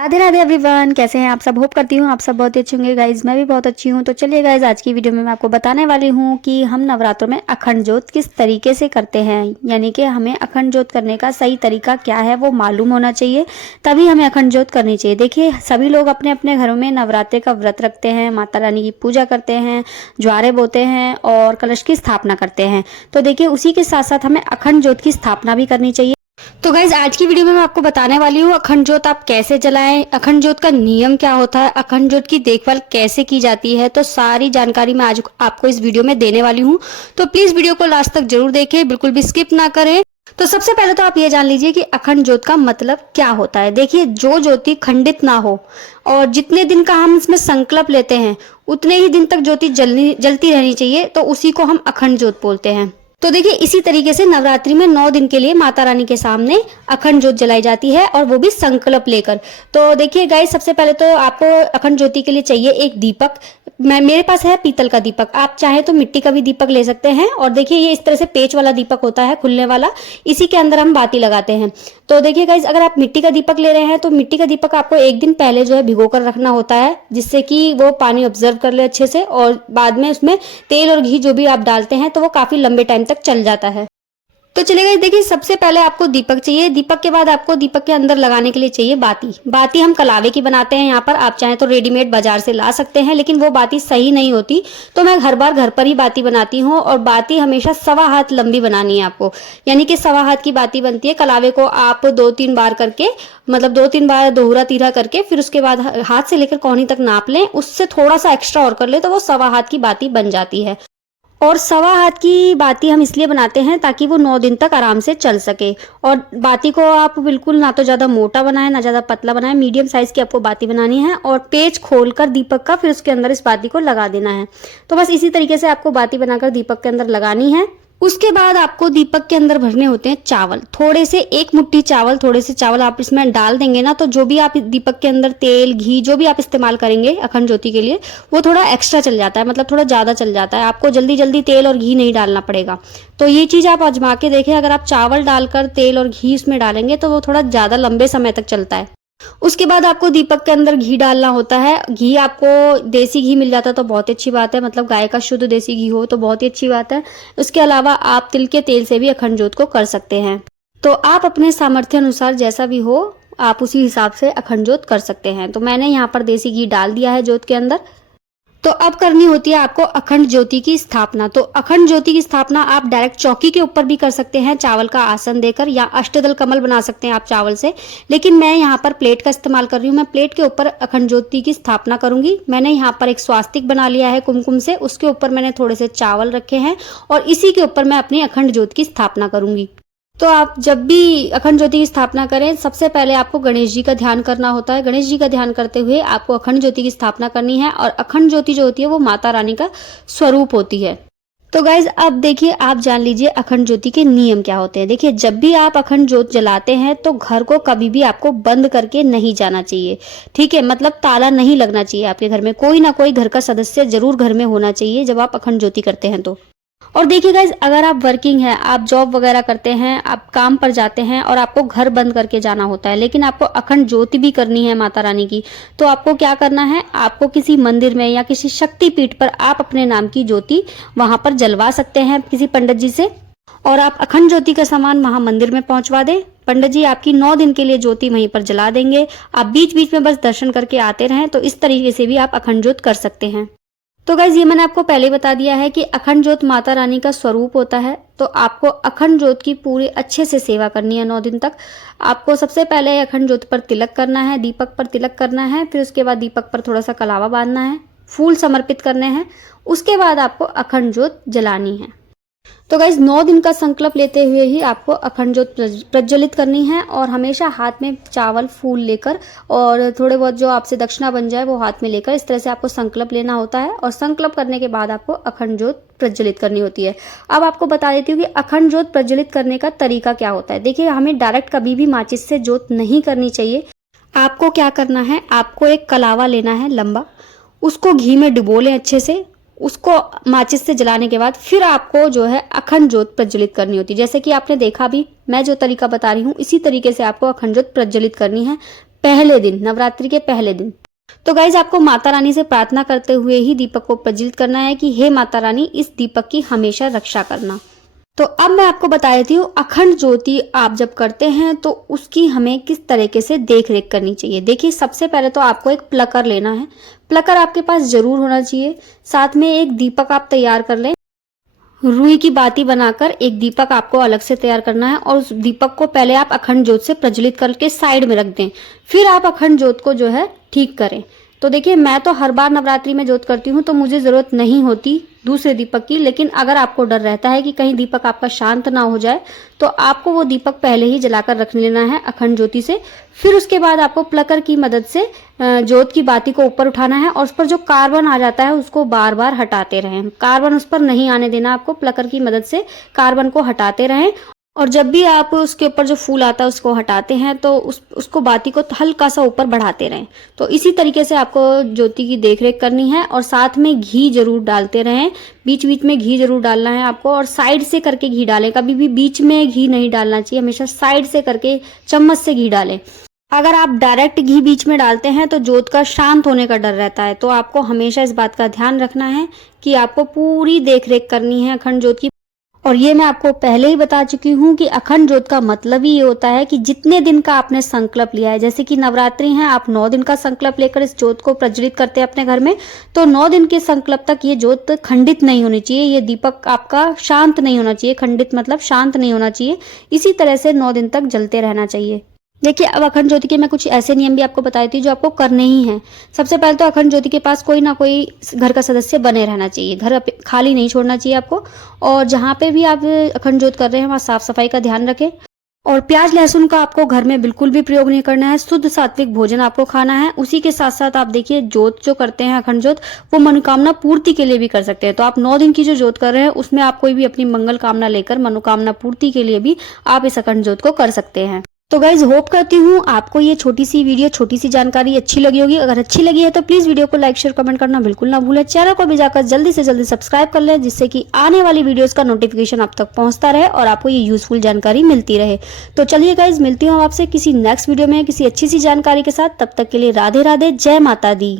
Radhe Radhe everyone, कैसे हैं आप सब। होप करती हूँ आप सब बहुत अच्छे होंगे गाइज। मैं भी बहुत अच्छी हूँ। तो चलिए गाइज, आज की वीडियो में मैं आपको बताने वाली हूँ कि हम नवरात्रों में अखंड ज्योत किस तरीके से करते हैं, यानी कि हमें अखंड ज्योत करने का सही तरीका क्या है वो मालूम होना चाहिए, तभी हमें अखंड ज्योत करनी चाहिए। देखिए, सभी लोग अपने अपने घरों में नवरात्रे का व्रत रखते हैं, माता रानी की पूजा करते हैं, ज्वारे बोते हैं और कलश की स्थापना करते हैं। तो देखिए, उसी के साथ साथ हमें अखंड ज्योत की स्थापना भी करनी चाहिए। तो गाइज, आज की वीडियो में मैं आपको बताने वाली हूँ अखंड ज्योत आप कैसे जलाएं, अखंड ज्योत का नियम क्या होता है, अखंड ज्योत की देखभाल कैसे की जाती है। तो सारी जानकारी मैं आज आपको इस वीडियो में देने वाली हूँ। तो प्लीज वीडियो को लास्ट तक जरूर देखें, बिल्कुल भी स्किप ना करें। तो सबसे पहले तो आप ये जान लीजिए कि अखंड ज्योत का मतलब क्या होता है। देखिए, जो ज्योति खंडित ना हो और जितने दिन का हम इसमें संकल्प लेते हैं उतने ही दिन तक ज्योति जलती रहनी चाहिए, तो उसी को हम अखंड ज्योत बोलते हैं। तो देखिए, इसी तरीके से नवरात्रि में 9 दिन के लिए माता रानी के सामने अखंड ज्योत जलाई जाती है, और वो भी संकल्प लेकर। तो देखिए गाइस, सबसे पहले तो आपको अखंड ज्योति के लिए चाहिए एक दीपक। मेरे पास है पीतल का दीपक, आप चाहे तो मिट्टी का भी दीपक ले सकते हैं। और देखिए, ये इस तरह से पेच वाला दीपक होता है, खुलने वाला, इसी के अंदर हम बाती लगाते हैं। तो देखिए गाइस, अगर आप मिट्टी का दीपक ले रहे हैं तो मिट्टी का दीपक आपको एक दिन पहले जो है भिगो कर रखना होता है, जिससे कि वो पानी ऑब्जर्व कर ले अच्छे से, और बाद में उसमें तेल और घी जो भी आप डालते हैं तो वो काफी लंबे टाइम तक चल जाता है। तो चलिए देखिए, सबसे पहले आपको दीपक चाहिए। दीपक के बाद आपको दीपक के अंदर लगाने के लिए चाहिए बाती। बाती हम कलावे की बनाते हैं यहाँ पर, आप चाहें तो रेडीमेड बाजार से ला सकते हैं, लेकिन वो बाती सही नहीं होती। तो मैं हर बार घर पर ही बाती बनाती हूँ, और बाती हमेशा 1.25 हाथ लंबी बनानी है आपको, यानी कि 1.25 हाथ की बाती बनती है। कलावे को आप 2-3 बार करके, मतलब 2-3 बार दोहरा तीरा करके, फिर उसके बाद हाथ से लेकर कोहनी तक नाप लें, उससे थोड़ा सा एक्स्ट्रा और कर ले तो वो 1.25 हाथ की बाती बन जाती है। और 1.25 हाथ की बाती हम इसलिए बनाते हैं ताकि वो 9 दिन तक आराम से चल सके। और बाती को आप बिल्कुल ना तो ज़्यादा मोटा बनाएं ना ज़्यादा पतला बनाएं, मीडियम साइज़ की आपको बाती बनानी है। और पेच खोलकर दीपक का फिर उसके अंदर इस बाती को लगा देना है। तो बस इसी तरीके से आपको बाती बनाकर दीपक के अंदर लगानी है। उसके बाद आपको दीपक के अंदर भरने होते हैं चावल। थोड़े से, 1 मुट्ठी चावल, थोड़े से चावल आप इसमें डाल देंगे ना, तो जो भी आप दीपक के अंदर तेल घी जो भी आप इस्तेमाल करेंगे अखंड ज्योति के लिए, वो थोड़ा एक्स्ट्रा चल जाता है, मतलब थोड़ा ज़्यादा चल जाता है। आपको जल्दी जल्दी तेल और घी नहीं डालना पड़ेगा। तो ये चीज़ आप आजमा के देखें, अगर आप चावल डालकर तेल और घी उसमें डालेंगे तो वो थोड़ा ज़्यादा लंबे समय तक चलता है। उसके बाद आपको दीपक के अंदर घी डालना होता है। घी आपको देसी घी मिल जाता है तो बहुत ही अच्छी बात है, मतलब गाय का शुद्ध देसी घी हो तो बहुत ही अच्छी बात है। उसके अलावा आप तिल के तेल से भी अखंड ज्योत को कर सकते हैं। तो आप अपने सामर्थ्य अनुसार जैसा भी हो, आप उसी हिसाब से अखंड ज्योत कर सकते हैं। तो मैंने यहाँ पर देसी घी डाल दिया है ज्योत के अंदर। तो अब करनी होती है आपको अखंड ज्योति की स्थापना। तो अखंड ज्योति की स्थापना आप डायरेक्ट चौकी के ऊपर भी कर सकते हैं, चावल का आसन देकर, या अष्टदल कमल बना सकते हैं आप चावल से। लेकिन मैं यहाँ पर प्लेट का इस्तेमाल कर रही हूँ। मैं प्लेट के ऊपर अखंड ज्योति की स्थापना करूंगी। मैंने यहाँ पर एक स्वास्तिक बना लिया है कुमकुम से, उसके ऊपर मैंने थोड़े से चावल रखे हैं, और इसी के ऊपर मैं अपनी अखंड ज्योति की स्थापना करूंगी। तो आप जब भी अखंड ज्योति की स्थापना करें, सबसे पहले आपको गणेश जी का ध्यान करना होता है। गणेश जी का ध्यान करते हुए आपको अखंड ज्योति की स्थापना करनी है। और अखंड ज्योति जो होती है वो माता रानी का स्वरूप होती है। तो गाइज, अब देखिए, आप जान लीजिए अखंड ज्योति के नियम क्या होते हैं। देखिए, जब भी आप अखंड ज्योत जलाते हैं तो घर को कभी भी आपको बंद करके नहीं जाना चाहिए, ठीक है। मतलब ताला नहीं लगना चाहिए आपके घर में। कोई ना कोई घर का सदस्य जरूर घर में होना चाहिए जब आप अखंड ज्योति करते हैं तो। और देखिए गाइज, अगर आप वर्किंग हैं, आप जॉब वगैरह करते हैं, आप काम पर जाते हैं और आपको घर बंद करके जाना होता है, लेकिन आपको अखंड ज्योति भी करनी है माता रानी की, तो आपको क्या करना है, आपको किसी मंदिर में या किसी शक्तिपीठ पर आप अपने नाम की ज्योति वहां पर जलवा सकते हैं किसी पंडित जी से। और आप अखंड ज्योति का सामान वहां मंदिर में पहुंचवा दें। पंडित जी आपकी 9 दिन के लिए ज्योति वहीं पर जला देंगे। आप बीच बीच में बस दर्शन करके आते रहें। तो इस तरीके से भी आप अखंड ज्योत कर सकते हैं। तो गाइज, ये मैंने आपको पहले बता दिया है कि अखंड ज्योत माता रानी का स्वरूप होता है। तो आपको अखंड ज्योत की पूरी अच्छे से सेवा करनी है 9 दिन तक। आपको सबसे पहले अखंड ज्योत पर तिलक करना है, दीपक पर तिलक करना है, फिर उसके बाद दीपक पर थोड़ा सा कलावा बांधना है, फूल समर्पित करने हैं। उसके बाद आपको अखंड ज्योत जलानी है। तो गाइज, 9 दिन का संकल्प लेते हुए ही आपको अखंड ज्योत प्रज्वलित करनी है। और हमेशा हाथ में चावल फूल लेकर, और थोड़े बहुत जो आपसे दक्षिणा बन जाए वो हाथ में लेकर, इस तरह से आपको संकल्प लेना होता है। और संकल्प करने के बाद आपको अखंड ज्योत प्रज्वलित करनी होती है। अब आपको बता देती हूँ कि अखंड ज्योत प्रज्वलित करने का तरीका क्या होता है। देखिए, हमें डायरेक्ट कभी भी माचिस से ज्योत नहीं करनी चाहिए। आपको क्या करना है, आपको एक कलावा लेना है लंबा, उसको घी में डुबो लें अच्छे से। उसको माचिस से जलाने के बाद फिर आपको जो है अखंड ज्योत प्रज्वलित करनी होती है। जैसे कि आपने देखा भी, मैं जो तरीका बता रही हूँ इसी तरीके से आपको अखंड ज्योत प्रज्वलित करनी है। पहले दिन, नवरात्रि के पहले दिन। तो गाइज आपको माता रानी से प्रार्थना करते हुए ही दीपक को प्रज्वलित करना है कि हे माता रानी, इस दीपक की हमेशा रक्षा करना। तो अब मैं आपको बता देती हूँ अखंड ज्योति आप जब करते हैं तो उसकी हमें किस तरीके से देख रेख करनी चाहिए। देखिए, सबसे पहले तो आपको एक प्लकर लेना है। प्लकर आपके पास जरूर होना चाहिए। साथ में एक दीपक आप तैयार कर लें। रुई की बाती बनाकर एक दीपक आपको अलग से तैयार करना है और उस दीपक को पहले आप अखंड ज्योत से प्रज्वलित करके साइड में रख दें। फिर आप अखंड ज्योत को जो है ठीक करें। तो देखिए, मैं तो हर बार नवरात्रि में ज्योत करती हूँ तो मुझे जरूरत नहीं होती दूसरे दीपक की, लेकिन अगर आपको डर रहता है कि कहीं दीपक आपका शांत ना हो जाए तो आपको वो दीपक पहले ही जलाकर रख लेना है अखंड ज्योति से। फिर उसके बाद आपको प्लकर की मदद से ज्योत की बाती को ऊपर उठाना है और उस पर जो कार्बन आ जाता है उसको बार बार हटाते रहें। कार्बन उस पर नहीं आने देना, आपको प्लकर की मदद से कार्बन को हटाते रहें। और जब भी आप उसके ऊपर जो फूल आता है उसको हटाते हैं तो उसको बाती को हल्का सा ऊपर बढ़ाते रहें। तो इसी तरीके से आपको ज्योति की देखरेख करनी है और साथ में घी जरूर डालते रहें। बीच बीच में घी जरूर डालना है आपको और साइड से करके घी डालें। कभी भी बीच में घी नहीं डालना चाहिए, हमेशा साइड से करके चम्मच से घी डालें। अगर आप डायरेक्ट घी बीच में डालते हैं तो ज्योत का शांत होने का डर रहता है। तो आपको हमेशा इस बात का ध्यान रखना है कि आपको पूरी देखरेख करनी है अखंड ज्योत की। और ये मैं आपको पहले ही बता चुकी हूँ कि अखंड ज्योत का मतलब ही ये होता है कि जितने दिन का आपने संकल्प लिया है, जैसे कि नवरात्रि है, आप 9 दिन का संकल्प लेकर इस ज्योत को प्रज्वलित करते हैं अपने घर में, तो 9 दिन के संकल्प तक ये ज्योत खंडित नहीं होनी चाहिए। ये दीपक आपका शांत नहीं होना चाहिए। खंडित मतलब शांत नहीं होना चाहिए। इसी तरह से 9 दिन तक जलते रहना चाहिए। देखिए, अब अखंड ज्योति के मैं कुछ ऐसे नियम भी आपको बताई थी जो आपको करने ही हैं। सबसे पहले तो अखंड ज्योति के पास कोई ना कोई घर का सदस्य बने रहना चाहिए। घर खाली नहीं छोड़ना चाहिए आपको। और जहाँ पे भी आप अखंड ज्योत कर रहे हैं वहाँ साफ सफाई का ध्यान रखें। और प्याज लहसुन का आपको घर में बिल्कुल भी प्रयोग नहीं करना है। शुद्ध सात्विक भोजन आपको खाना है। उसी के साथ साथ आप देखिए, ज्योत जो करते हैं अखंड ज्योत, वो मनोकामना पूर्ति के लिए भी कर सकते हैं। तो आप 9 दिन की जो ज्योत कर रहे हैं उसमें आप कोई भी अपनी मंगल कामना लेकर मनोकामना पूर्ति के लिए भी आप इस अखंड ज्योत को कर सकते हैं। तो गाइज, होप करती हूँ आपको ये छोटी सी वीडियो, छोटी सी जानकारी अच्छी लगी होगी। अगर अच्छी लगी है तो प्लीज वीडियो को लाइक शेयर कमेंट करना बिल्कुल ना भूलें। चैनल को भी जाकर जल्दी से जल्दी सब्सक्राइब कर लें, जिससे कि आने वाली वीडियोस का नोटिफिकेशन आप तक पहुंचता रहे और आपको ये यूजफुल जानकारी मिलती रहे। तो चलिए गाइज, मिलती हूँ आपसे किसी नेक्स्ट वीडियो में किसी अच्छी सी जानकारी के साथ। तब तक के लिए राधे राधे, जय माता दी।